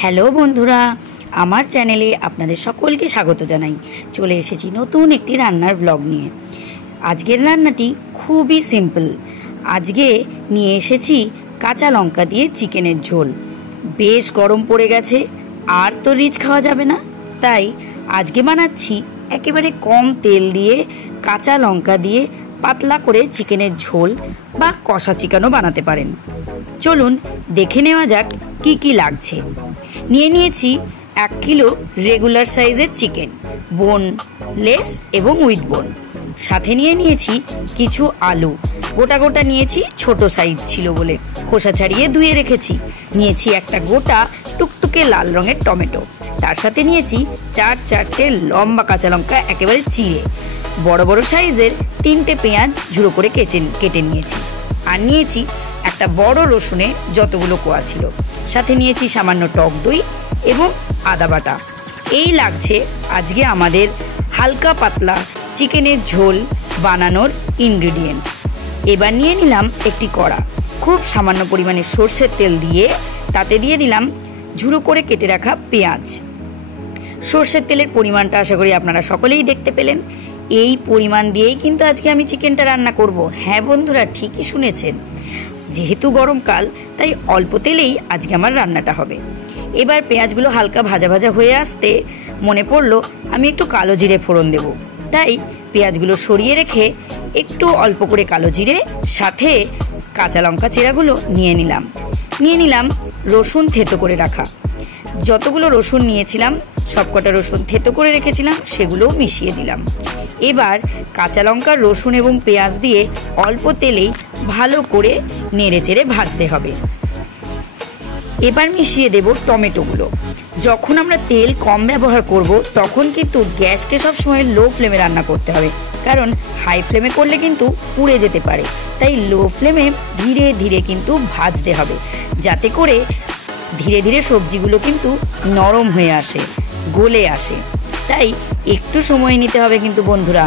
Hello বন্ধুরা, আমার চ্যানেলে আপনাদের সকলকে স্বাগত জানাই। চলে এসেছি নতুন একটি রান্নার ব্লগ নিয়ে। আজকের রান্নাটি খুবই সিম্পল। আজকে নিয়ে এসেছি কাঁচা লঙ্কা দিয়ে চিকেনের ঝোল। বেশ গরম পড়ে গেছে, আর তো রিচ খাওয়া যাবে না, তাই আজকে বানাচ্ছি একেবারে কম তেল দিয়ে কাঁচা লঙ্কা দিয়ে পাতলা করে চিকেনের ঝোল বা কষা চিকেনও বানাতে পারেন। চলুন দেখে নেওয়া যাক কি কি লাগছে। নিয়েছি 1 কিলো রেগুলার সাইজের চিকেন, বোনলেস এবং উইথ বোন। সাথে নিয়েছি কিছু আলু, গোটা গোটা নিয়েছি, ছোট সাইজ ছিল বলে খোসা ছাড়িয়ে ধুয়ে রেখেছি। নিয়েছি একটা গোটা টুকটুকে লাল রঙের টমেটো। তার সাথে নিয়েছি 4-4টে লম্বা কাঁচা লঙ্কা একেবারে চিড়ে। বড় বড় সাইজের 3টে পেঁয়াজ ঝুড়ো করে কেটে নিয়েছি। আর নিয়েছি একটা বড় রসুনের যতগুলো কোয়া ছিল। সাথে নিয়েছি সামান্য টক দই এবং আদা বাটা। এই লাগছে আজকে আমাদের হালকা পাতলা চিকেনের ঝোল বানানোর ইনগ্রিডিয়েন্ট। এবার নিয়ে নিলাম একটি কড়া, খুব সামান্য পরিমাণে সর্ষের তেল দিয়ে তাতে দিয়ে দিলাম ঝুড়ো করে কেটে রাখা পেঁয়াজ। সর্ষের তেলের পরিমাণটা আশা করি আপনারা সকলেই দেখতে পেলেন। এই পরিমাণ দিয়েই কিন্তু আজকে আমি চিকেনটা রান্না করব। হ্যাঁ বন্ধুরা, ঠিকই শুনেছেন, যেহেতু গরমকাল তাই অল্প তেলেই আজকে আমার রান্নাটা হবে। এবার পেঁয়াজগুলো হালকা ভাজা ভাজা হয়ে আসতে মনে পড়লো আমি একটু কালো জিরে ফোড়ন দেব। তাই পেঁয়াজগুলো সরিয়ে রেখে একটু অল্প করে কালো জিরে, সাথে কাঁচা লঙ্কা চেরাগুলো নিয়ে নিলাম রসুন থেতো করে রাখা। যতগুলো রসুন নিয়েছিলাম সবকটা রসুন থেতো করে রেখেছিলাম, সেগুলোও মিশিয়ে দিলাম। এবার কাঁচা লঙ্কা, রসুন এবং পেঁয়াজ দিয়ে অল্প তেলেই ভালো করে নেড়ে চেড়ে ভাজতে হবে। এবার মিশিয়ে দেব টমেটোগুলো। যখন আমরা তেল কম ব্যবহার করব তখন কিন্তু গ্যাসকে সবসময় লো ফ্লেমে রান্না করতে হবে, কারণ হাই ফ্লেমে করলে কিন্তু পুড়ে যেতে পারে। তাই লো ফ্লেমে ধীরে ধীরে কিন্তু ভাজতে হবে, যাতে করে ধীরে ধীরে সবজিগুলো কিন্তু নরম হয়ে আসে, গলে আসে। তাই একটু সময় নিতে হবে কিন্তু বন্ধুরা।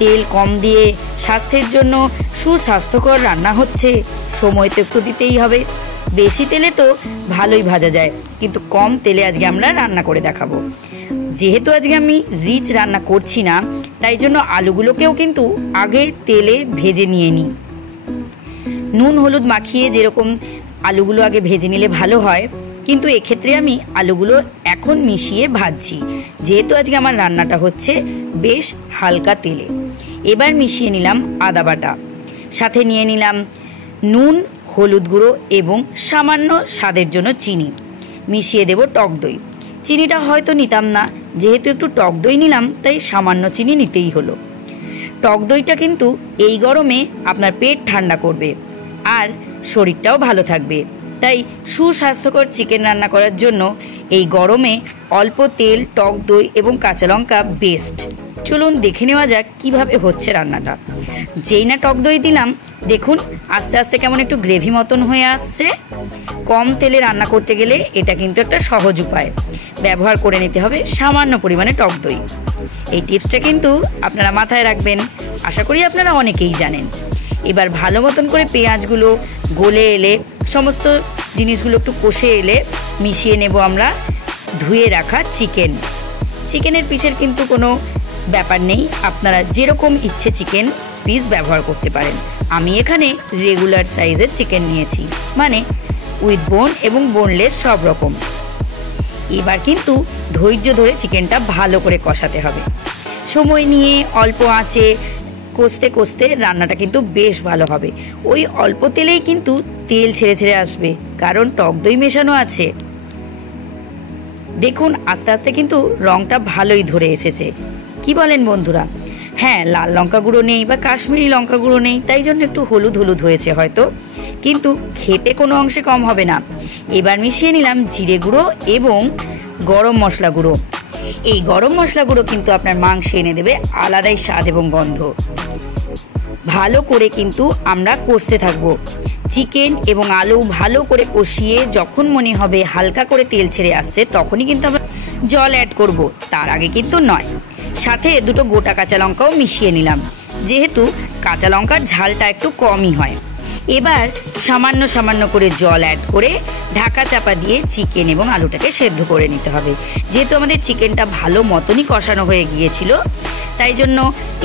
তেল কম দিয়ে স্বাস্থ্যের জন্য সুস্বাস্থ্যকর রান্না হচ্ছে, সময় তো একটু দিতেই হবে। বেশি তেলে তো ভালোই ভাজা যায়, কিন্তু কম তেলে আজকে আমরা রান্না করে দেখাবো। যেহেতু আজকে আমি রিচ রান্না করছি না, তাই জন্য আলুগুলোকেও কিন্তু আগে তেলে ভেজে নিয়ে নিই। নুন হলুদ মাখিয়ে যেরকম আলুগুলো আগে ভেজে নিলে ভালো হয়, কিন্তু এক্ষেত্রে আমি আলুগুলো এখন মিশিয়ে ভাজছি, যেহেতু আজকে আমার রান্নাটা হচ্ছে বেশ হালকা তেলে। এবার মিশিয়ে নিলাম আদা বাটা, সাথে নিয়ে নিলাম নুন, হলুদ গুঁড়ো এবং সামান্য স্বাদের জন্য চিনি। মিশিয়ে দেব টক দই। চিনিটা হয়তো নিতাম না, যেহেতু একটু টক দই নিলাম তাই সামান্য চিনি নিতেই হলো। টক দইটা কিন্তু এই গরমে আপনার পেট ঠান্ডা করবে আর শরীরটাও ভালো থাকবে। তাই সুস্বাস্থ্যকর চিকেন রান্না করার জন্য এই গরমে অল্প তেল, টক দই এবং কাঁচা লঙ্কা বেস্ট। চলুন দেখে নেওয়া যাক কিভাবে হচ্ছে রান্নাটা। যেই না টক দই দিলাম, দেখুন আস্তে আস্তে কেমন একটু গ্রেভি মতন হয়ে আসছে। কম তেলে রান্না করতে গেলে এটা কিন্তু একটা সহজ উপায়। ব্যবহার করে নিতে হবে সামান্য পরিমাণে টক দই। এই টিপসটা কিন্তু আপনারা মাথায় রাখবেন, আশা করি আপনারা অনেকেই জানেন। এবার ভালো মতন করে পেঁয়াজগুলো গলে এলে, সমস্ত জিনিসগুলো একটু কষে এলে মিশিয়ে নেব আমরা ধুয়ে রাখা চিকেনের পিসের কিন্তু কোনো ব্যাপার নেই, আপনারা যেরকম ইচ্ছে চিকেন পিস ব্যবহার করতে পারেন। আমি এখানে রেগুলার সাইজের চিকেন নিয়েছি, মানে উইথ বোন এবং বোনলেস সব রকম। এবার কিন্তু ধৈর্য ধরে চিকেনটা ভালো করে কষাতে হবে। সময় নিয়ে অল্প আঁচে কষতে কষতে রান্নাটা কিন্তু বেশ ভালো হবে। ওই অল্প তেলেই কিন্তু তেল ছেড়ে ছেড়ে আসবে, কারণ টক দই মেশানো আছে। দেখুন আস্তে আস্তে কিন্তু রংটা ভালোই ধরে এসেছে। কি বলেন বন্ধুরা? হ্যাঁ, লাল লঙ্কা গুঁড়ো নেই বা কাশ্মীরি লঙ্কা গুঁড়ো নেই, তাই জন্য একটু হলুদ হলুদ হয়েছে হয়তো, কিন্তু খেতে কোনো অংশে কম হবে না। এবার মিশিয়ে নিলাম জিরে গুঁড়ো এবং গরম মশলা গুঁড়ো। এই গরম মশলা গুঁড়ো কিন্তু আপনার মাংসে এনে দেবে আলাদাই স্বাদ এবং গন্ধ। ভালো করে কিন্তু আমরা কষতে থাকবো। চিকেন এবং আলু ভালো করে কষিয়ে যখন মনে হবে হালকা করে তেল ছেড়ে আসছে, তখনই কিন্তু আমরা জল অ্যাড করব, তার আগে কিন্তু নয়। সাথে 2টো গোটা কাঁচা লঙ্কাও মিশিয়ে নিলাম, যেহেতু কাঁচা লঙ্কার ঝালটা একটু কমই হয়। এবার সামান্য সামান্য করে জল অ্যাড করে ঢাকা চাপা দিয়ে চিকেন এবং আলুটাকে সেদ্ধ করে নিতে হবে। যেহেতু আমাদের চিকেনটা ভালো মতনই কষানো হয়ে গিয়েছিল, তাই জন্য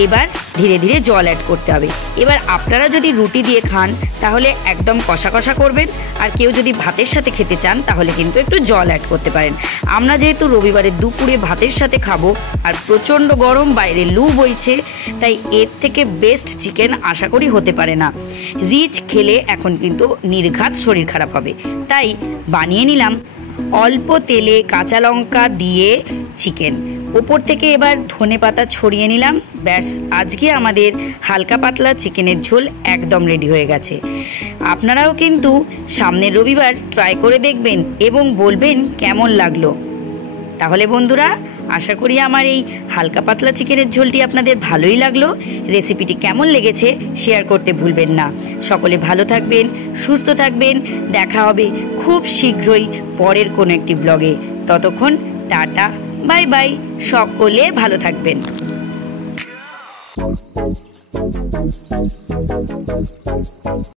এবার ধীরে ধীরে জল অ্যাড করতে হবে। এবার আপনারা যদি রুটি দিয়ে খান তাহলে একদম কষা কষা করবেন, আর কেউ যদি ভাতের সাথে খেতে চান তাহলে কিন্তু একটু জল অ্যাড করতে পারেন। আমরা যেহেতু রবিবারের দুপুরে ভাতের সাথে খাবো আর প্রচণ্ড গরম, বাইরে লু বইছে, তাই এর থেকে বেস্ট চিকেন আশা করি হতে পারে না। রিচ খেলে এখন কিন্তু নির্ঘাত শরীর খারাপ হবে, তাই বানিয়ে নিলাম অল্প তেলে কাঁচা লঙ্কা দিয়ে চিকেন। ওপর থেকে এবার ধনেপাতা ছড়িয়ে নিলাম। ব্যাস, আজকে আমাদের হালকা পাতলা চিকেনের ঝোল একদম রেডি হয়ে গেছে। আপনারাও কিন্তু সামনের রবিবার ট্রাই করে দেখবেন এবং বলবেন কেমন লাগলো। তাহলে বন্ধুরা, আশা করি আমার এই হালকা পাতলা চিকেনের ঝোলটি আপনাদের ভালোই লাগলো। রেসিপিটি কেমন লেগেছে শেয়ার করতে ভুলবেন না। সকলে ভালো থাকবেন, সুস্থ থাকবেন। দেখা হবে খুব শীঘ্রই পরের কোনো একটি ব্লগে। ততক্ষণ টাটা, বাই বাই, সকলে ভালো থাকবেন।